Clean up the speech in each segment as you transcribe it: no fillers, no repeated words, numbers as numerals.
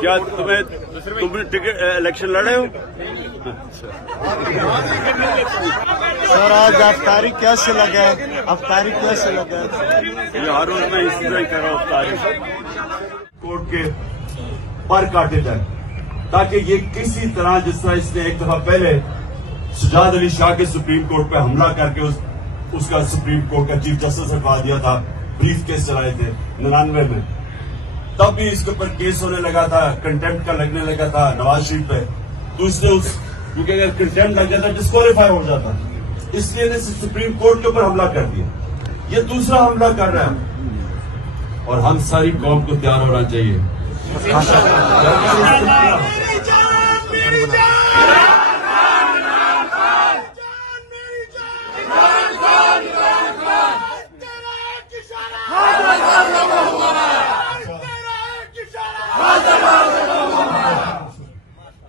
کیا تم ticket election لڑے ہو؟ سر آج افطاری کیسے لگا ہے؟ افطاری کیسے لگا ہے؟ ہر روز میں اسی طرح کر رہا ہوں افطاری کورٹ کے پر کاٹے جائیں تاکہ یہ کسی طرح جس طرح اس نے ایک دفعہ پہلے سجاد علی شاہ کے سپریم کورٹ پہ حملہ کر کے اس کا سپریم کورٹ کا چیف جسٹس رکھوا دیا تھا، بریف کیس چلائے تھے 99 میں، تب بھی اس کے اوپر کیس ہونے لگا تھا، کنٹمپٹ کا لگنے لگا تھا نواز شریف پہ، تو اس نے کیونکہ اگر کنٹمپٹ لگ جاتا ڈسکوالیفائی ہو جاتا، اس لیے نے سپریم کورٹ کے اوپر حملہ کر دیا۔ یہ دوسرا حملہ کر رہا ہے اور ہم ساری قوم کو تیار ہونا چاہیے۔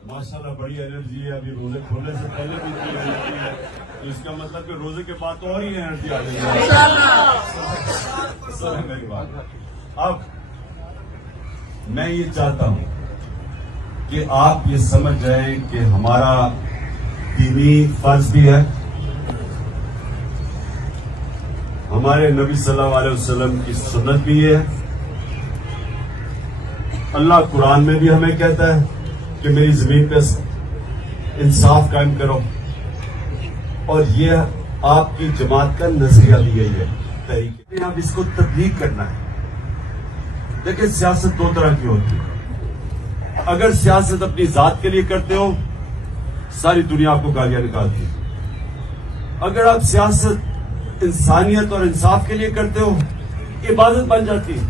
ماشاءاللہ بڑی انرجی ہے، ابھی روزے کھولنے سے پہلے بھی اتنی انرجی ہے، تو اس کا مطلب کہ روزے کے بعد تو اور ہی انرجی آ جائے گی۔ میری بات اب میں یہ چاہتا ہوں کہ آپ یہ سمجھ جائیں کہ ہمارا دینی فرض بھی ہے، ہمارے نبی صلی اللہ علیہ وسلم کی سنت بھی ہے، اللہ قرآن میں بھی ہمیں کہتا ہے کہ میری زمین پہ انصاف قائم کرو، اور یہ آپ کی جماعت کا نظریہ دی گئی ہے طریقے۔ اب اس کو تبلیغ کرنا ہے۔ دیکھیں سیاست دو طرح کی ہوتی ہے، اگر سیاست اپنی ذات کے لیے کرتے ہو ساری دنیا آپ کو گالیاں نکالتی ہے، اگر آپ سیاست انسانیت اور انصاف کے لیے کرتے ہو عبادت بن جاتی ہے۔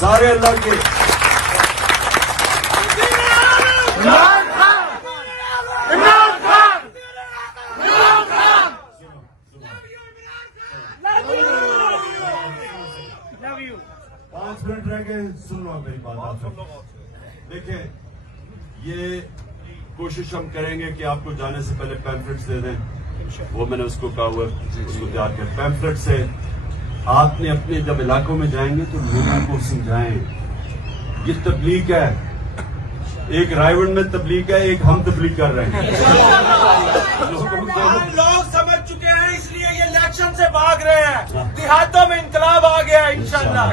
سارے اللہ کے پانچ منٹ رہ گئے، سن لو میری بات آپ۔ دیکھیں یہ کوشش ہم کریں گے کہ آپ کو جانے سے پہلے پیمفلٹس دے دیں، وہ میں نے اس کو کہا ہوا اس کو تیار کیا۔ پیمفلٹ سے آپ نے اپنے جب علاقوں میں جائیں گے تو لوگوں کو سمجھائیں یہ تبلیغ ہے، ایک رائے گنج میں تبلیغ ہے، ایک ہم تبلیغ کر رہے ہیں۔ لوگ سمجھ چکے ہیں، اس لیے یہ الیکشن سے بھاگ رہے ہیں، دیہاتوں میں انقلاب آ گیا ہے انشاءاللہ۔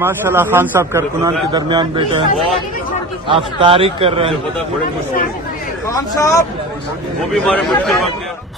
ماشاء اللہ خان صاحب کارکنان کے درمیان بیٹھے ہیں، افطاری کر رہے ہیں۔ بڑے مشکل خان صاحب وہ بھی ہمارے مشکل وقت